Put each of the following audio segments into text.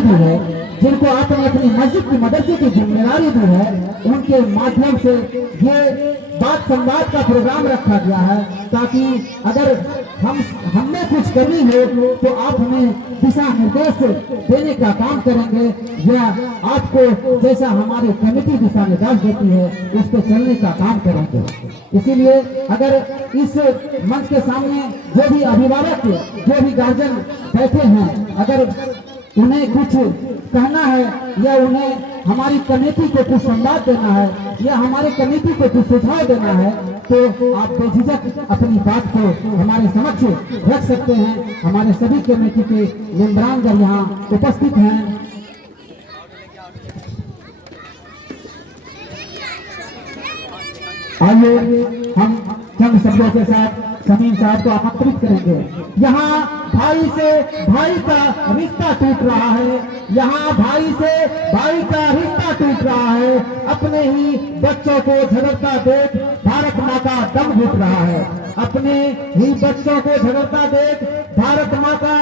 दी है, जिनको आपने अपनी मस्जिद की मदरसे की जिम्मेदारी दी है, उनके माध्यम से ये बात संवाद का प्रोग्राम रखा गया है, ताकि अगर हमने कुछ करनी हो तो आप हमें दिशा निर्देश देने का काम करेंगे, या आपको जैसा हमारी कमेटी दिशा निर्देश देती है उस पर चलने का काम करेंगे। इसीलिए अगर इस मंच के सामने जो भी अभिभावक, जो भी गार्जियन बैठे हैं, अगर उन्हें कुछ कहना है या उन्हें हमारी कमेटी को कुछ संवाद देना है या हमारी कमेटी को कुछ सुझाव देना है, तो आप बेझिझक अपनी बात को हमारे समक्ष रख सकते हैं। हमारे सभी कमेटी के मेंबरान यहाँ उपस्थित हैं। आइए हम चंद शब्दों के साथ समीम साहब को आमंत्रित करेंगे। यहाँ भाई से भाई का रिश्ता टूट रहा है, यहाँ भाई से भाई का रिश्ता टूट रहा है। अपने ही बच्चों को झगड़ता देख भारत माँ का दम घुट रहा है, अपने ही बच्चों को झगड़ता देख भारत माँ का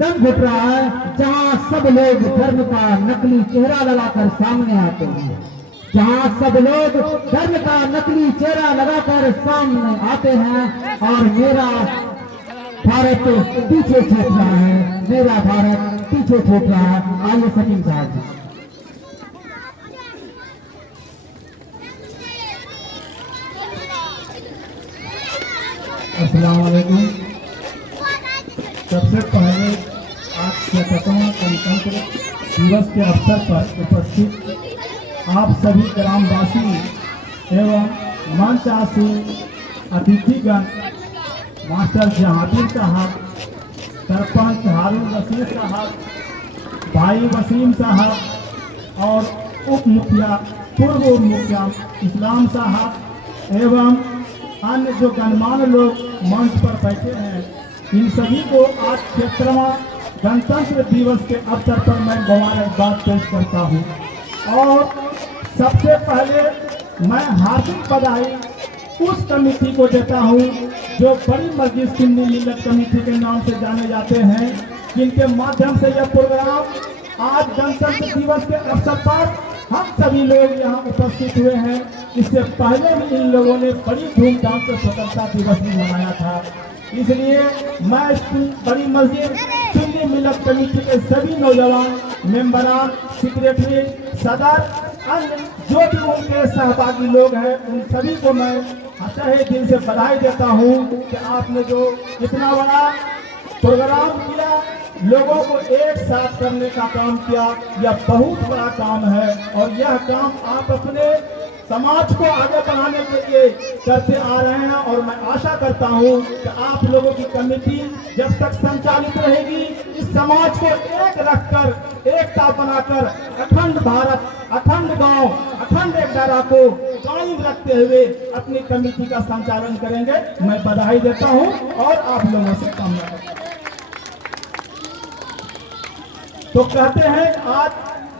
दम घुट रहा है। जहाँ सब लोग धर्म का नकली चेहरा लगाकर सामने आते हैं, जहाँ सब लोग धर्म का नकली चेहरा लगाकर सामने आते हैं, और मेरा भारत पीछे छूट रहा है, मेरा भारत पीछे छूट रहा है। आइए समीम साहब जी। अस्सलाम वालेकुम। सबसे पहले आज 67वां गणतंत्र दिवस के अवसर पर उपस्थित आप सभी ग्रामवासी एवं मंच आसीन अतिथिगण, मास्टर जहांगीर साहब, सरपंच हारून रशीद साहब, भाई वसीम साहब और उप मुखिया, पूर्व उप मुखिया इस्लाम साहब एवं अन्य जो गणमान्य लोग मंच पर बैठे हैं, इन सभी को आज 67वां गणतंत्र दिवस के अवसर पर मैं मुबारकबाद पेश करता हूँ। और सबसे पहले मैं हार्दिक बधाई उस कमेटी को देता हूँ जो बड़ी मस्जिद सुन्नी मिल्लत कमेटी के नाम से जाने जाते हैं, जिनके माध्यम से यह प्रोग्राम आज गणतंत्र दिवस के अवसर पर हम सभी लोग यहाँ उपस्थित हुए हैं। इससे पहले भी इन लोगों ने बड़ी धूमधाम से स्वतंत्रता दिवस भी मनाया था। इसलिए मैं बड़ी मस्जिद सुन्नी मिल्लत कमेटी के सभी नौजवान मेंबरान, सेक्रेटरी, सदर, अन्य जो भी उनके सहभागी लोग हैं, उन सभी को मैं तहे दिल से बधाई देता हूँ कि आपने जो इतना बड़ा प्रोग्राम किया, लोगों को एक साथ करने का काम किया, यह बहुत बड़ा काम है। और यह काम आप अपने समाज को आगे बढ़ाने के लिए करते आ रहे हैं। और मैं आशा करता हूं कि आप लोगों की कमेटी जब तक संचालित रहेगी, इस समाज को एक रखकर, एकता बनाकर अखंड भारत, अखंड गांव, अखंड एकदारा को कायम रखते हुए अपनी कमेटी का संचालन करेंगे। मैं बधाई देता हूं और आप लोगों से कामना करता हूं। तो कहते हैं आज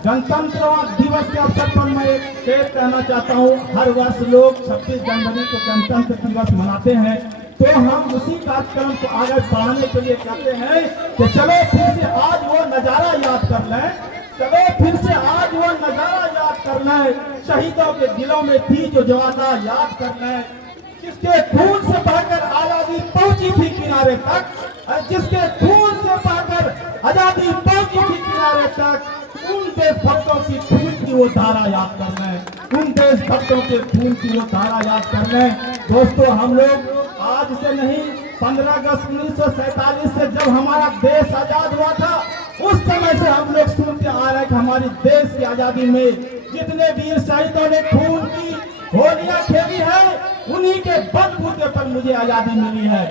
गणतंत्र दिवस के अवसर पर मैं एक शेर कहना चाहता हूँ। हर वर्ष लोग 26 जनवरी को गणतंत्र दिवस मनाते हैं, तो हम उसी कार्यक्रम को आगे बढ़ाने के लिए कहते हैं कि चलो फिर से आज वो नजारा याद कर लें, चलो फिर से आज वो नजारा याद कर लें, शहीदों के दिलों में थी जो ज्वाला याद कर लें, जिसके खून से बहकर आजादी पहुंची थी किनारे तक, जिसके खून से बहकर आजादी पहुंची थी किनारे तक, उन देशभक्तों की खून की वो धारा याद कर लें, उन देशभक्तों के खून की वो धारा याद कर लें। दोस्तों, हम लोग आज से नहीं, 15 अगस्त 1947 से जब हमारा देश आजाद हुआ था, उस समय से हम लोग सुनते आ रहे हैं कि हमारी देश की आजादी में जितने वीर शहीदों ने खून की होलियां खेली है, उन्हीं के बलबूते पर मुझे आजादी मिली है।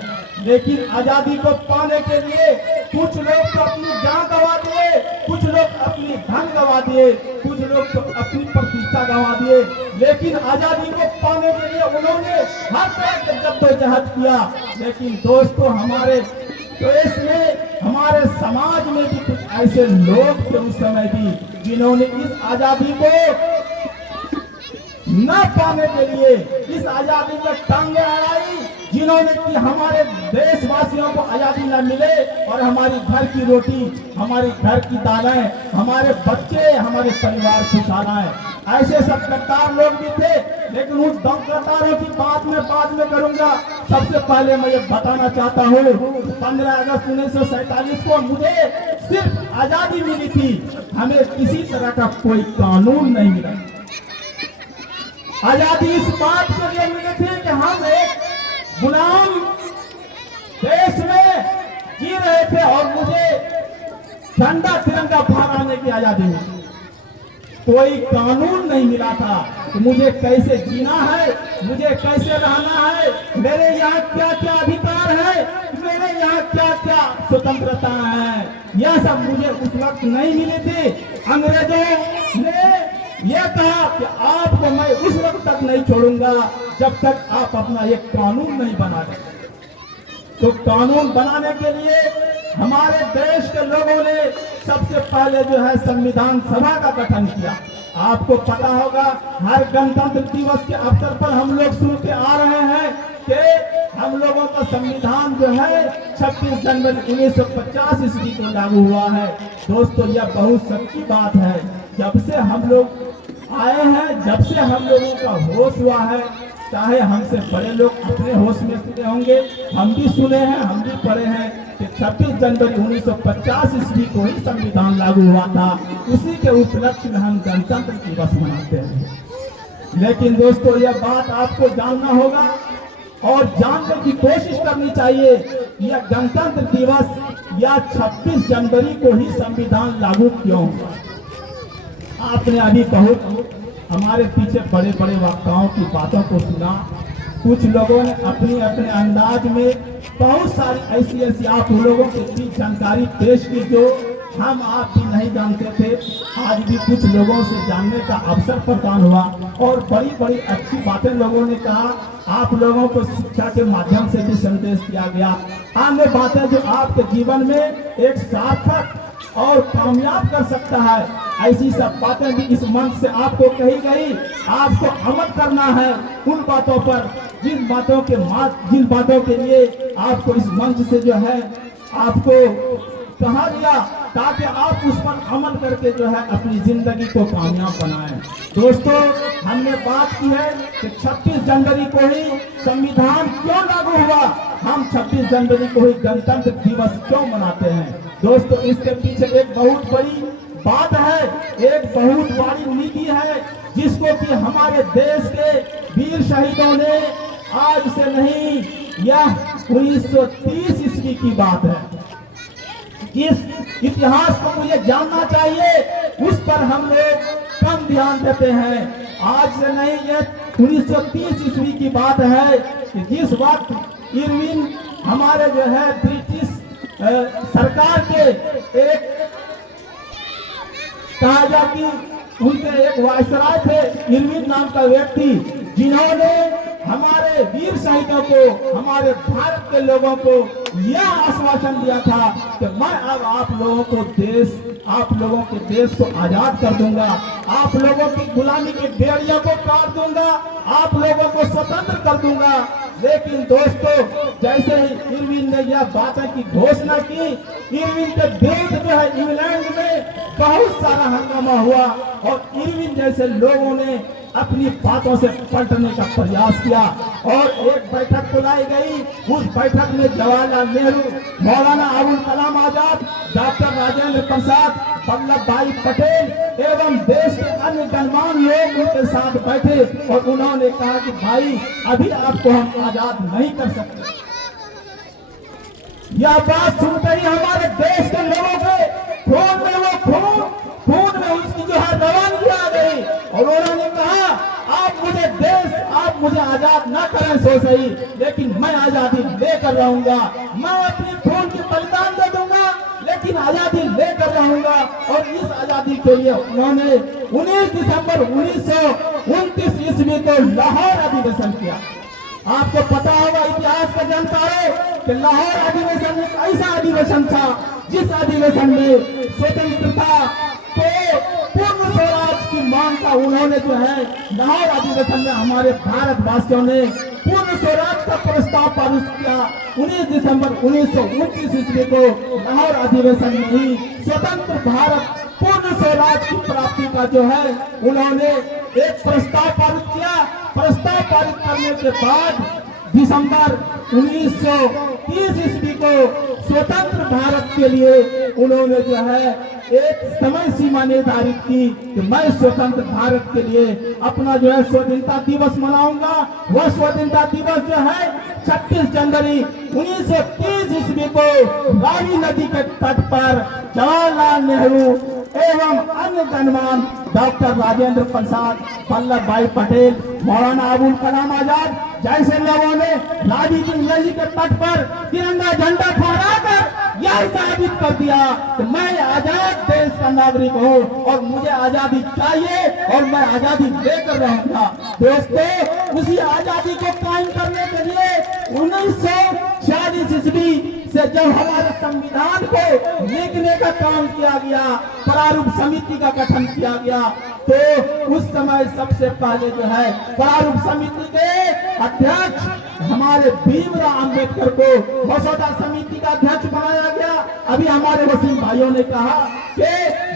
लेकिन आजादी को पाने के लिए कुछ लोग तो अपनी जान गंवा दिए, कुछ लोग अपनी धन गंवा दिए, कुछ लोग तो अपनी प्रतिष्ठा गंवा दिए, लेकिन आजादी को पाने के लिए उन्होंने हर तरह के जद्दोजहद किया। लेकिन दोस्तों, हमारे देश में, हमारे समाज में भी कुछ ऐसे लोग थे उस समय भी, जिन्होंने इस आजादी को न पाने के लिए, इस आजादी में टांगे अड़ाई, जिन्होंने कि हमारे देशवासियों को आजादी न मिले और हमारी घर की रोटी, हमारी घर की दालें, हमारे बच्चे, हमारे परिवार खुशहाल आए। ऐसे सब गद्दार लोग भी थे, लेकिन उन गद्दारों की बात मैं बाद में करूंगा। सबसे पहले मैं ये बताना चाहता हूँ, 15 अगस्त 1947 को मुझे सिर्फ आजादी मिली थी, हमें किसी तरह का कोई कानून नहीं मिला। आजादी इस बात के लिए मिली थी कि हम एक गुलाम देश में जी रहे थे और मुझे झंडा तिरंगा फहराने की आजादी मिली। कोई कानून नहीं मिला था कि मुझे कैसे जीना है, मुझे कैसे रहना है, मेरे यहाँ क्या क्या अधिकार है, मेरे यहाँ क्या क्या स्वतंत्रता है, यह सब मुझे उस वक्त नहीं मिली थी। अंग्रेजों ने यह कहा कि आपको मैं उस वक्त तक नहीं छोड़ूंगा जब तक आप अपना एक कानून नहीं बना दें। तो कानून बनाने के लिए हमारे देश के लोगों ने सबसे पहले जो है संविधान सभा का गठन किया। आपको पता होगा, हर गणतंत्र दिवस के अवसर पर हम लोग सुनते आ रहे हैं कि हम लोगों का संविधान जो है 26 जनवरी 1950 ईस्वी को लागू हुआ है। दोस्तों, यह बहुत सच्ची बात है। जब से हम लोग आए हैं, जब से हम लोगों का होश हुआ है, चाहे हमसे बड़े लोग अपने होश में सुने होंगे, हम भी सुने हैं, हम भी पढ़े हैं कि 26 जनवरी 1950 ईस्वी को ही संविधान लागू हुआ था। उसी के उपलक्ष्य में हम गणतंत्र दिवस मनाते हैं। लेकिन दोस्तों, यह बात आपको जानना होगा और जानने की कोशिश करनी चाहिए, यह गणतंत्र दिवस या 26 जनवरी को ही संविधान लागू क्यों हुआ। आपने अभी बहुत हमारे पीछे बड़े बड़े वक्ताओं की बातों को सुना। कुछ लोगों ने अपने अपने अंदाज में बहुत सारी ऐसी आप लोगों के बीच जानकारी पेश की जो हम आप भी नहीं जानते थे। आज भी कुछ लोगों से जानने का अवसर प्रदान हुआ और बड़ी बड़ी अच्छी बातें लोगों ने कहा। आप लोगों को शिक्षा के माध्यम से भी संदेश दिया गया। अन्य बातें जो आपके जीवन में एक सार्थक और कामयाब कर सकता है, ऐसी सब बातें भी इस मंच से आपको कही गई। आपको अमल करना है उन बातों पर, जिन बातों के लिए आपको इस मंच से जो है आपको कहा गया, ताकि आप उस पर अमल करके जो है अपनी जिंदगी को कामयाब बनाएं। दोस्तों, हमने बात की है कि 26 जनवरी को ही संविधान क्यों लागू हुआ, हम 26 जनवरी को ही गणतंत्र दिवस क्यों मनाते हैं। दोस्तों, इसके पीछे एक बहुत बड़ी बात है, एक बहुत बड़ी नीति है, जिसको कि हमारे देश के वीर शहीदों ने आज से नहीं, यह 1930 ईस्वी की बात है। जिस इतिहास को मुझे जानना चाहिए, उस पर हम लोग कम ध्यान देते हैं। आज से नहीं, यह 1930 ईस्वी की बात है कि जिस वक्त इरविन हमारे जो है ब्रिटिश सरकार के एक कहा जा कि उनके एक वायसराय थे, इरविन नाम का व्यक्ति, जिन्होंने हमारे वीर शहीदों को, हमारे भारत के लोगों को यह आश्वासन दिया था कि मैं अब आप लोगों के देश को आजाद कर दूंगा, आप लोगों की गुलामी की बेड़ियों को काट दूंगा, आप लोगों को स्वतंत्र कर दूंगा। लेकिन दोस्तों, जैसे ही इरविन ने यह बातें की घोषणा की, इरविन के विरुद्ध जो है इंग्लैंड में बहुत सारा हंगामा हुआ और इरविन जैसे लोगों ने अपनी बातों से पलटने का प्रयास किया और एक बैठक बुलाई गई। उस बैठक में जवाहरलाल नेहरू, मौलाना अबुल कलाम आजाद, डॉक्टर राजेंद्र प्रसाद, वल्लभ भाई पटेल एवं देश के अन्य गणमान्य लोग उनके साथ बैठे और उन्होंने कहा कि भाई, अभी आपको हम आजाद नहीं कर सकते। यह बात सुनते ही हमारे देश के लोगों के खून में उसकी जो है रवानगी आ गई और उन्होंने कहा, आप मुझे आजाद ना करें सो सही, लेकिन मैं आजादी लेकर रहूंगा, मैं अपने खून की बलिदान दे दूंगा, लेकिन आजादी लेकर रहूंगा। और इस आजादी के लिए उन्होंने 19 दिसंबर 1929 ईस्वी को लाहौर अधिवेशन किया। आपको पता होगा, इतिहास का जानकार है कि लाहौर अधिवेशन एक ऐसा अधिवेशन था जिस अधिवेशन में स्वतंत्रता को, पूर्ण स्वराज की मांग का उन्होंने जो है लाहौर अधिवेशन में हमारे भारतवासियों ने पूर्ण स्वराज का प्रस्ताव पारित किया। 19 दिसंबर 1929 ईस्वी को लाहौर अधिवेशन में ही स्वतंत्र भारत पूर्ण स्वराज की प्राप्ति का जो है उन्होंने एक प्रस्ताव पारित किया। प्रस्ताव पारित करने के बाद दिसंबर 1930 ईस्वी को स्वतंत्र भारत के लिए उन्होंने जो है एक समय सीमा निर्धारित की कि मैं स्वतंत्र भारत के लिए अपना जो है स्वतंत्रता दिवस मनाऊंगा। वह स्वतंत्रता दिवस जो है 26 जनवरी 1930 ईस्वी को रावी नदी के तट पर जवाहरलाल नेहरू एवं अन्य गणमान्य डॉक्टर राजेंद्र प्रसाद, वल्लभ भाई पटेल, मौलाना अबुल कलाम आजाद जैसे लोगों ने रावी नदी के तट पर तिरंगा झंडा फहराकर यह साबित कर दिया कि मैं आजाद देश का नागरिक हूँ और मुझे आजादी चाहिए और मैं आजादी लेकर रहूंगा। दोस्तों, उसी आजादी को कायम करने के लिए 1946 ईस्वी से जब हमारे संविधान को लिखने का काम किया गया, प्रारूप समिति का गठन किया गया, तो उस समय सबसे पहले जो है प्रारूप समिति के अध्यक्ष हमारे भीमराव अंबेडकर को मसौदा समिति का अध्यक्ष बनाया गया। अभी हमारे वसीम भाइयों ने कहा कि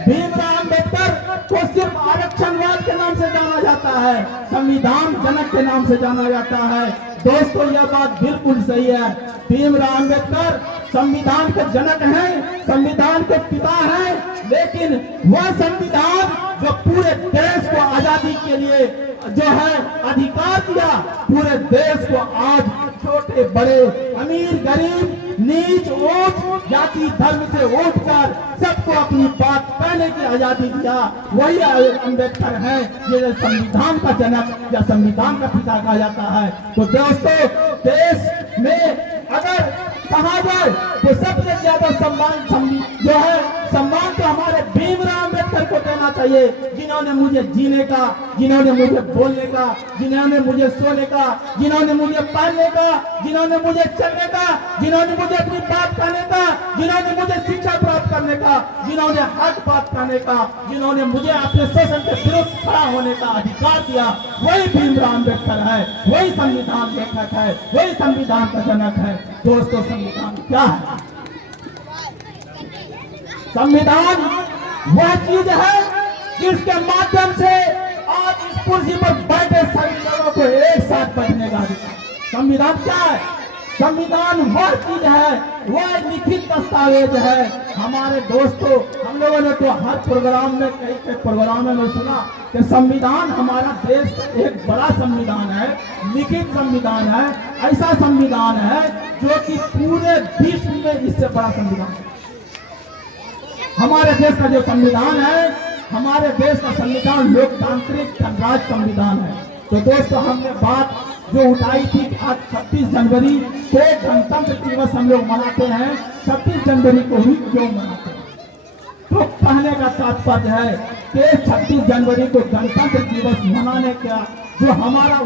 भीमराव अंबेडकर को सिर्फ आरक्षणवाद के नाम से जाना जाता है, संविधान जनक के नाम से जाना जाता है। दोस्तों, यह बात बिल्कुल सही है। भीमराव अंबेडकर संविधान के जनक हैं, संविधान के पिता हैं, लेकिन वह संविधान जो पूरे देश को आजादी के लिए जो है अधिकार दिया, पूरे देश को आज छोटे बड़े, अमीर गरीब, नीच ऊंच, जाति धर्म से उठकर सबको अपनी बात कहने की आजादी दिया, वही अंबेडकर है जिसे संविधान का जनक या संविधान का पिता कहा जाता है। तो दोस्तों, देश में अगर कहा जाए तो सबसे ज्यादा सम्मान जो है सम्मान तो हमारे भीमराव अंबेडकर को देना चाहिए, जिन्होंने मुझे जीने का, जिन्होंने मुझे बोलने का, जिन्होंने मुझे सोने का, जिन्होंने मुझे पहनने का, जिन्होंने मुझे चलने का, जिन्होंने मुझे अपनी बात कहने का, जिन्होंने मुझे शिक्षा प्राप्त करने का, जिन्होंने हक बात करने का, जिन्होंने मुझे अपने शोषण के विरुद्ध खड़ा होने का अधिकार दिया, वही भीमराव अंबेडकर है, वही संविधान लेखक है, वही संविधान का जनक है। दोस्तों, संविधान क्या है? संविधान वह चीज है जिसके माध्यम से आज इस कुर्सी पर बैठे सभी लोगों को एक साथ बैठने का अधिकार। संविधान क्या है? संविधान वह चीज है, वह लिखित दस्तावेज है। हमारे दोस्तों, हम लोगों ने तो हर प्रोग्राम में कई प्रोग्रामों में सुना कि संविधान हमारा देश का एक बड़ा संविधान है, लिखित संविधान है, ऐसा संविधान है जो कि पूरे विश्व में इससे बड़ा संविधान है। हमारे देश का जो संविधान है, हमारे देश का संविधान लोकतांत्रिक गणराज्य संविधान है। तो दोस्तों, हमने बात जो उठाई थी आज 26 जनवरी को गणतंत्र दिवस हम लोग मनाते हैं, 26 जनवरी को ही क्यों मनाते हैं? तो कहने का तात्पर्य है कि 26 जनवरी को गणतंत्र दिवस मनाने का जो हमारा